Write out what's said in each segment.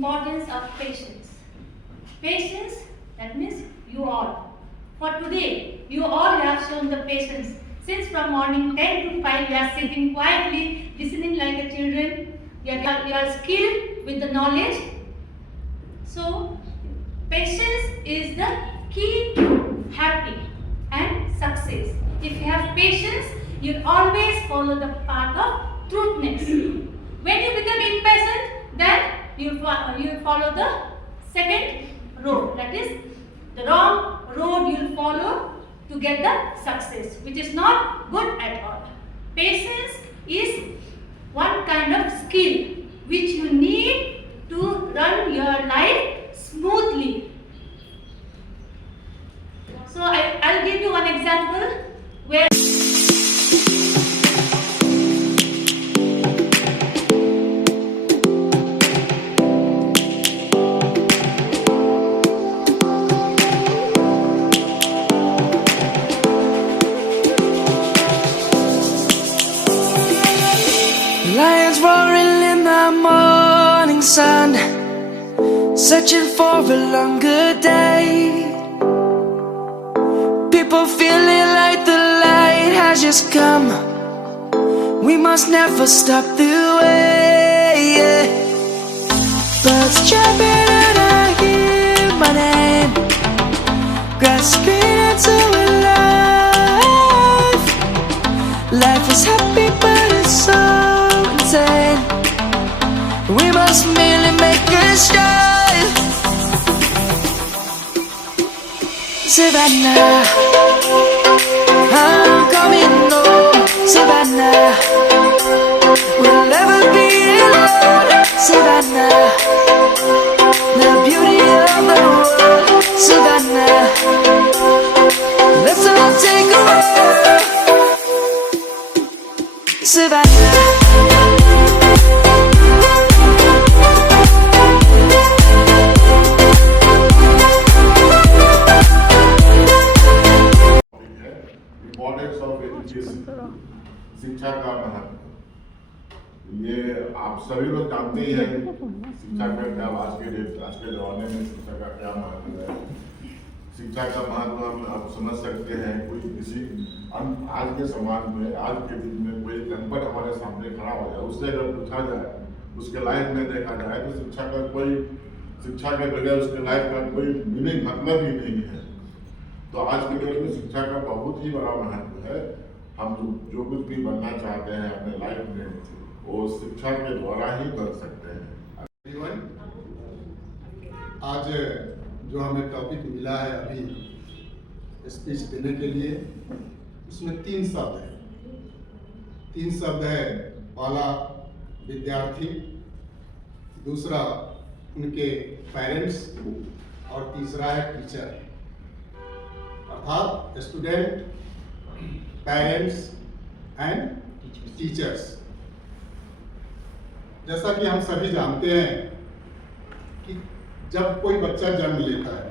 importance of patience. Patience, that means you all. For today, you all have shown the patience. Since from morning 10 to 5, you are sitting quietly, listening like a children. You are skilled with the knowledge. So, patience is the key to happy and success. If you have patience, you always follow the path of truthness. When you become impatient, then you follow the second road. That is the wrong road you will follow to get the success, which is not good at all. Patience is one kind of skill which you need to run your life smoothly. So I'll give you one example where lions roaring in the morning sun, searching for a longer day. People feeling like the light has just come. We must never stop the way. Birds chirping and I hear my name, grasping into a life. Life is happy but it's so insane. We must merely make a start. Savannah, I'm coming home. Savannah, we'll never be alone. Savannah, the beauty of the world. Savannah, let's all take a walk. Savannah. Importance of education, शिक्षा का महत्व। ये आप सभी लोग जानते ही हैं शिक्षा का क्या, आज के जमाने में शिक्षा का क्या महत्व है। शिक्षा का महत्व हम आप समझ सकते हैं। कोई किसी आज के समाज में, आज के युग में कोई संकट हमारे सामने खड़ा हो जाए, उससे अगर पूछा जाए, उसके लाइफ में देखा जाए तो शिक्षा के बगैर उसके लाइफ का कोई मीनिंग, मतलब ही नहीं है। तो आज के डेट में शिक्षा का बहुत ही बड़ा महत्व है। हम जो कुछ भी बनना चाहते हैं अपने लाइफ में, वो शिक्षा के द्वारा ही बन सकते हैं। आज जो हमें टॉपिक मिला है अभी स्पीच देने के लिए, उसमें 3 शब्द हैं। 3 शब्द है, पहला विद्यार्थी, दूसरा उनके पेरेंट्स और तीसरा है टीचर। अर्थात स्टूडेंट, पेरेंट्स एंड टीचर्स। जैसा कि हम सभी जानते हैं कि जब कोई बच्चा जन्म लेता है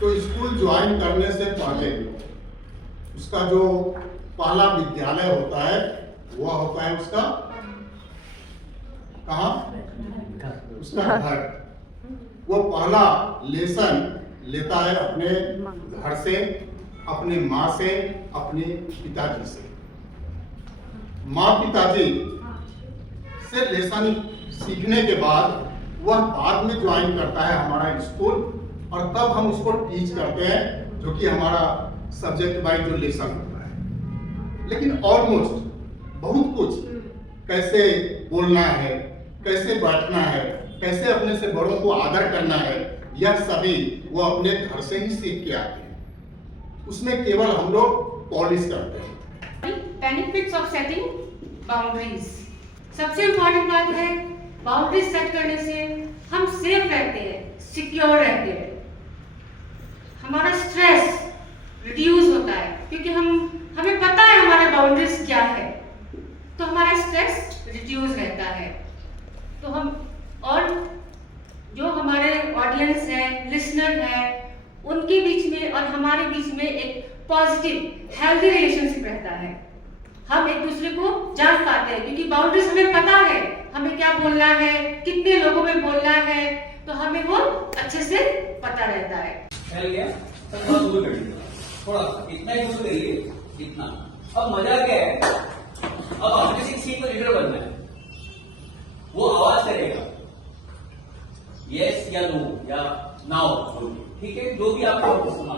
तो स्कूल ज्वाइन करने से पहले उसका जो पहला विद्यालय होता है वह होता है उसका कहाँ? उसका घर। वो पहला लेसन लेता है अपने घर से, अपने माँ से, अपने पिताजी से। माँ पिताजी से लेसन सीखने के बाद वह बाद में ज्वाइन करता है हमारा स्कूल, और तब हम उसको टीच करते हैं, जो कि हमारा सब्जेक्ट वाइज जो लेसन होता है। लेकिन ऑलमोस्ट बहुत कुछ, कैसे बोलना है, कैसे बैठना है, कैसे अपने से बड़ों को आदर करना है, यह सभी वो अपने घर से ही सीख के आते हैं। उसमें केवल हम लोग पॉलिश करते हैं। Benefits of setting boundaries. सबसे इम्पोर्टेंट बात है, बाउंड्रीज सेट करने से हम सेफ रहते हैं, सिक्योर रहते हैं, हमारा स्ट्रेस रिड्यूस होता है, क्योंकि हमें पता है हमारे बाउंड्रीज क्या है, तो हमारा स्ट्रेस रिड्यूस रहता है। तो हम, और जो हमारे ऑडियंस है, लिसनर है, उनके बीच में और हमारे बीच में एक पॉजिटिव हेल्दी रिलेशनशिप रहता है। हम एक दूसरे को जान पाते हैं, क्योंकि बाउंड्रीज हमें पता है, हमें क्या बोलना है, कितने लोगों में बोलना है, तो हमें वो अच्छे से पता रहता है। फैल गया तो थोड़ा दूर कर दीजिए, थोड़ा सा इतना ही दूर करिए, इतना। अब मजा क्या है, अब आपने किसी सीन को लीडर बनना है, वो आवाज करेगा यस या नो या नाउ, ठीक है, जो भी आपको सुना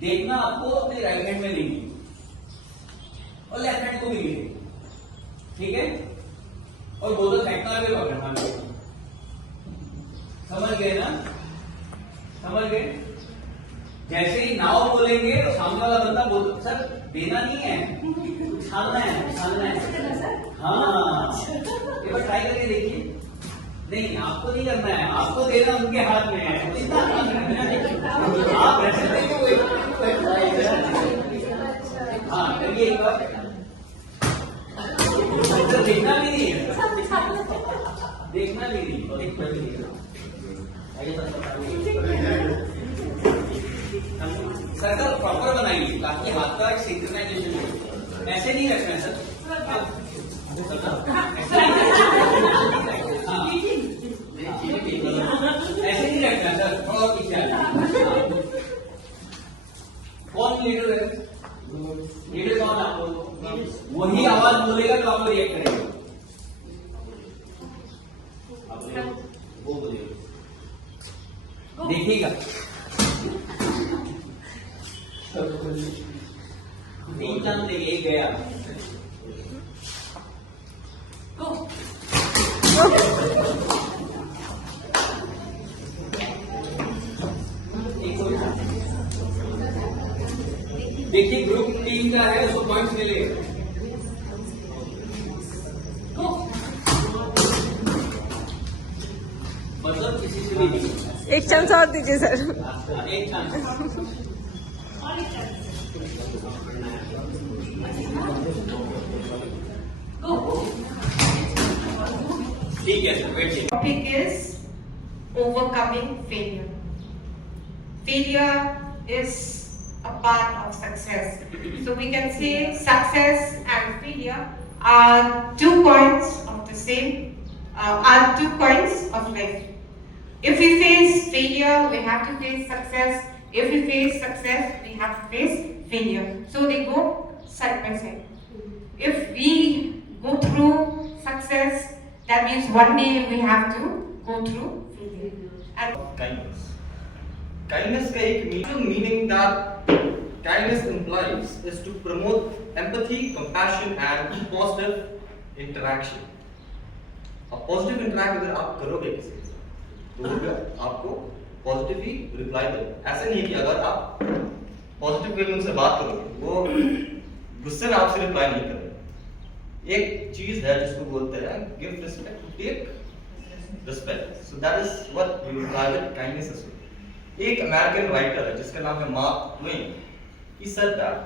देखना, आपको अपने राइट हैंड में लेंगे और लेफ्ट हैंड को भी लेंगे, ठीक है, और बोतल फेंकना भी पकड़ना भी। समझ गए ना, समझ गए? जैसे ही नाव बोलेंगे तो सामने वाला बंदा बोल, सर देना नहीं है, उछालना है, उछालना है। हाँ, एक बार ट्राई करके देखिए। नहीं, आपको नहीं करना है, आपको देना उनके हाथ में है। आप ऐसे देखिए, हाँ करिए एक बार। देखना भी नहीं है, देखना भी नहीं। सर्कल प्रॉपर बनाइए ताकि हाथ का सिंक्रोनाइजेशन हो। ऐसे नहीं रखना है सर, ऐसे नहीं रखना सर, थोड़ा और पीछे आइए। कौन लीडर है? लीडर कौन आपको? वही आवाज बोलेगा तो आपको रिएक्ट करेगा। वो बोलेगा, देखिएगा। 3 चांद लेके एक गया। देखिए ग्रुप 3 का है, उसको पॉइंट्स मिले। मतलब किसी से भी नहीं। एक चांस और दीजिए सर। एक चांस। ठीक है सर, बैठिए। Topic is overcoming failure. Failure is a part of success. So we can say success and failure are 2 points of the same, are 2 points of life. If we face failure, we have to face success. If we face success, we have to face failure. So they go side by side. If we go through success, that means one day we have to go through failure. And Kindness. Kindness का एक meaning that kindness implies is to promote empathy, compassion and positive interaction. अब positive interact अगर आप करोगे किसी के साथ तो वो आपको positive ही reply देगा। ऐसे नहीं कि अगर आप positive way में उनसे बात करोगे वो गुस्से में आपसे reply नहीं करेगा। एक चीज है जिसको बोलते हैं give respect to take respect. So that is what we imply with kindness as well. एक अमेरिकन राइटर है जिसका नाम है mark Twain. He said that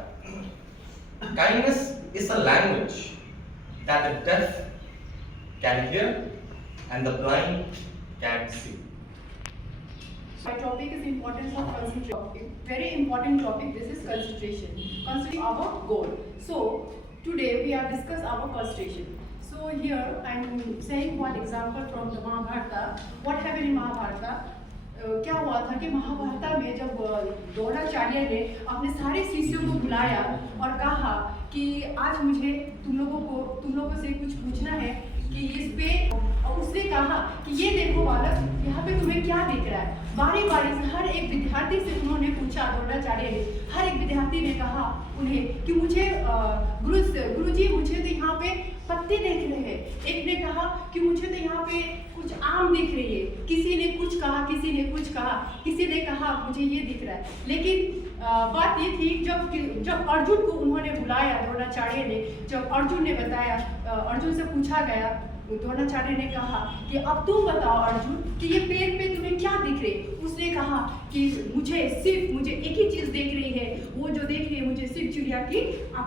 kindness is a language that the deaf can hear and the blind can see. My topic is importance of concentration. Very important topic. This is concentration. Concentrate our goal. So today we have discussed our concentration. So here I am saying one example from the Mahabharata. What happened in Mahabharata? क्या हुआ था कि महाभारत में जब द्रोणाचार्य ने अपने सारे शिष्यों को बुलाया और कहा कि आज मुझे तुम लोगों से कुछ पूछना है कि इस पे, और उसने कहा कि ये देखो बालक, यहाँ पे तुम्हें क्या दिख रहा है। बारी बारी से हर एक विद्यार्थी से उन्होंने पूछा, द्रोणाचार्य ने हर एक विद्यार्थी ने कहा उन्हें कि मुझे गुरुजी मुझे तो यहाँ पे पत्ते दिख रहे हैं। एक ने कहा कि मुझे तो यहाँ पे कुछ आम दिख रही है, किसी ने कुछ कहा, किसी ने कुछ कहा, किसी ने कहा मुझे ये दिख रहा है। लेकिन बात ये थी जब अर्जुन को उन्होंने बुलाया, द्रोणाचार्य ने, जब अर्जुन ने बताया, अर्जुन से पूछा गया, द्रोणाचार्य ने कहा कि अब तुम बताओ अर्जुन कि ये पेड़ पे तुम्हें क्या दिख रही है। उसने कहा कि मुझे एक ही चीज दिख रही है, वो जो देख रही है मुझे सिर्फ चिड़िया की,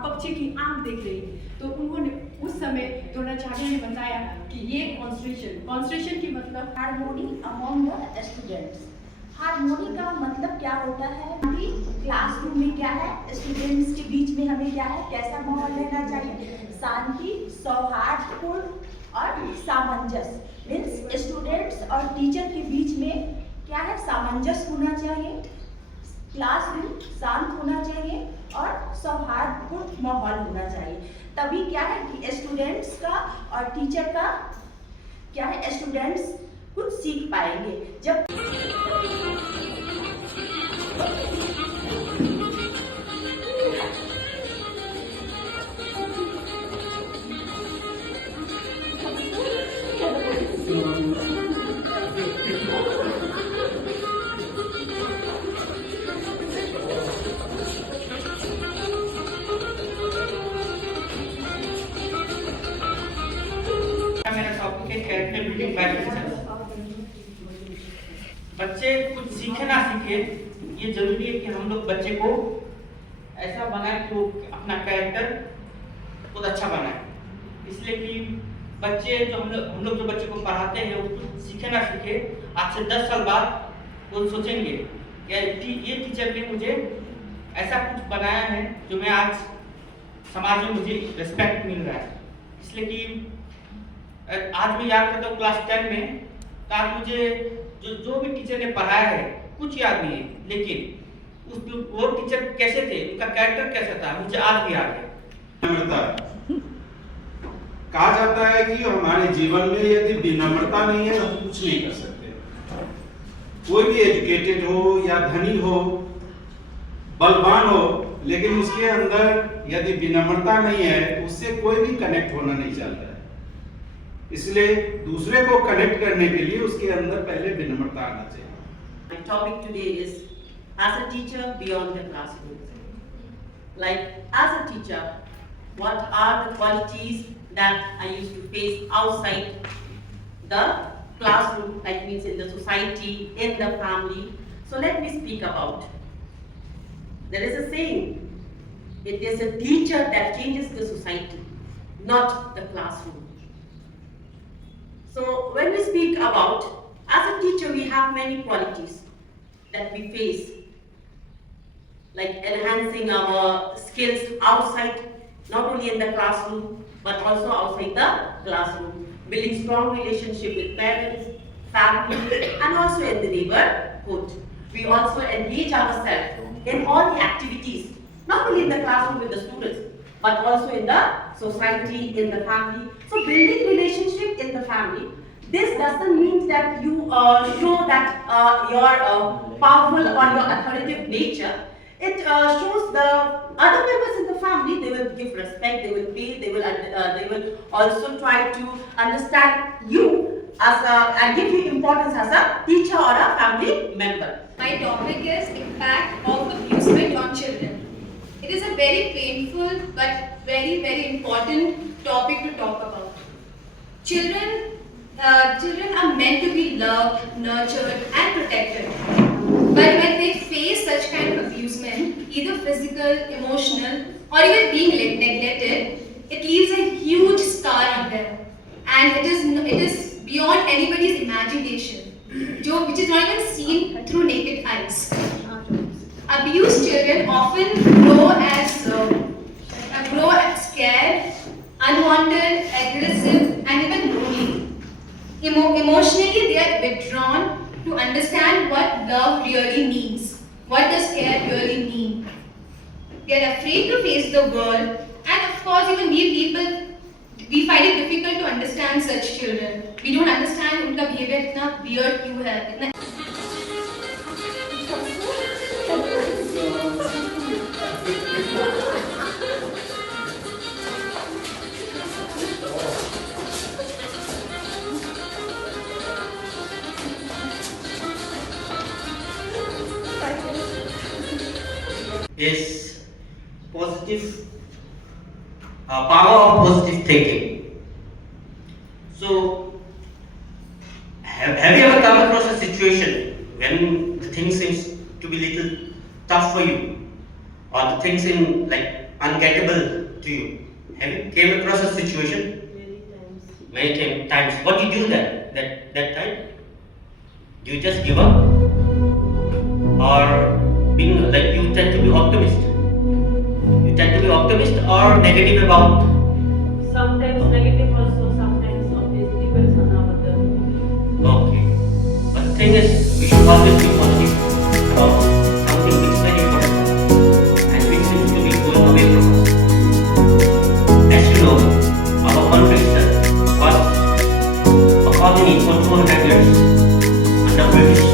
पक्षी की आंख दिख रही है। तो उन्होंने उस समय द्रोणाचार्य ने बताया कि ये कॉन्सेंट्रेशन की मतलब harmony among the students. Harmony का मतलब क्या होता है कि क्लासरूम में क्या है, स्टूडेंट्स के बीच में हमें क्या है, कैसा माहौल रहना चाहिए, शांति, सौहार्दपूर्ण और सामंजस्य। मीन्स स्टूडेंट्स और टीचर के बीच में क्या है, सामंजस्य होना चाहिए, क्लासरूम शांत होना चाहिए और सौहार्दपूर्ण माहौल होना चाहिए। तभी क्या है कि स्टूडेंट्स का और टीचर का क्या है, स्टूडेंट्स कुछ सीख पाएंगे। जब मेरा टॉपिक है कैरेक्टर बिल्डिंग बाय टीचर्स। बच्चे कुछ सीखे ना सीखे, ये जरूरी है कि हम लोग बच्चे को ऐसा बनाए कि वो अपना कैरेक्टर बहुत अच्छा बनाए। इसलिए कि बच्चे जो हम लोग जो बच्चे को पढ़ाते हैं वो कुछ सीखे ना सीखे, आज से 10 साल बाद वो सोचेंगे ये टीचर ने मुझे ऐसा कुछ बनाया है जो मैं आज समाज में मुझे रिस्पेक्ट मिल रहा है। इसलिए कि आज मैं याद करता हूँ क्लास 10 में, तो आज मुझे जो भी टीचर ने पढ़ाया है कुछ याद नहीं है, लेकिन वो टीचर कैसे थे, उनका कैरेक्टर कैसा था, मुझे आज भी याद है। विनम्रता कहा जाता है कि हमारे जीवन में यदि विनम्रता नहीं है तो हम कुछ नहीं कर सकते। कोई भी एजुकेटेड हो या धनी हो, बलवान हो, लेकिन उसके अंदर यदि विनम्रता नहीं है उससे कोई भी कनेक्ट होना नहीं चाहता है। इसलिए दूसरे को कनेक्ट करने के लिए उसके अंदर पहले विनम्रता आना चाहिए। My topic today is as a teacher beyond the classroom. Like as a teacher, what are the qualities that I used to face outside the classroom, like means in the society, in the family. So let me speak about. There is a saying, it is a teacher that changes the society, not the classroom. So when we speak about, as a teacher we have many qualities that we face, like enhancing our skills outside, not only in the classroom, but also outside the classroom, building strong relationship with parents, family, and also in the neighborhood. We also engage ourselves in all the activities, not only in the classroom with the students, but also in the society, in the family. So building relationship in the family, this doesn't mean that you show that you're powerful or your authoritative nature. It shows the other members in the family, they will give respect, they will pay, they will also try to understand you as and give you importance as a teacher or a family member. My topic is impact of abusement on children. It is a very painful but very important topic to talk about. Children are meant to be loved, nurtured and protected. But when they face such kind of abusement, either physical, emotional or even being neglected, it leaves a huge scar on them. And it is beyond anybody's imagination, which is not even seen through naked eyes. Abused children often grow scared, unwanted, aggressive, and even lonely. Emotionally, they are withdrawn to understand what love really means. What does care really mean? They are afraid to face the world, and of course, even we find it difficult to understand such children. We don't understand उनका behavior इतना weird क्यों है, इतना is positive power of positive thinking. So, have you ever come across a situation when the thing seems to be little tough for you, or the thing seem like ungettable to you? Have you came across a situation? Many times. What do you do that time? Do you just give up? or being like you tend to be optimist? You tend to be optimist or negative about? Sometimes negative also, sometimes obviously depends on our mood. Okay. But the thing is, we should always be positive about something which is very important and which seems to be going away from us. As you know, our country was a colony for 200 years under British.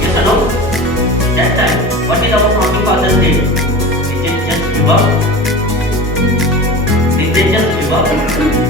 Yes or no? That time, what did our founding fathers do? Did they just give up? Did they just give up?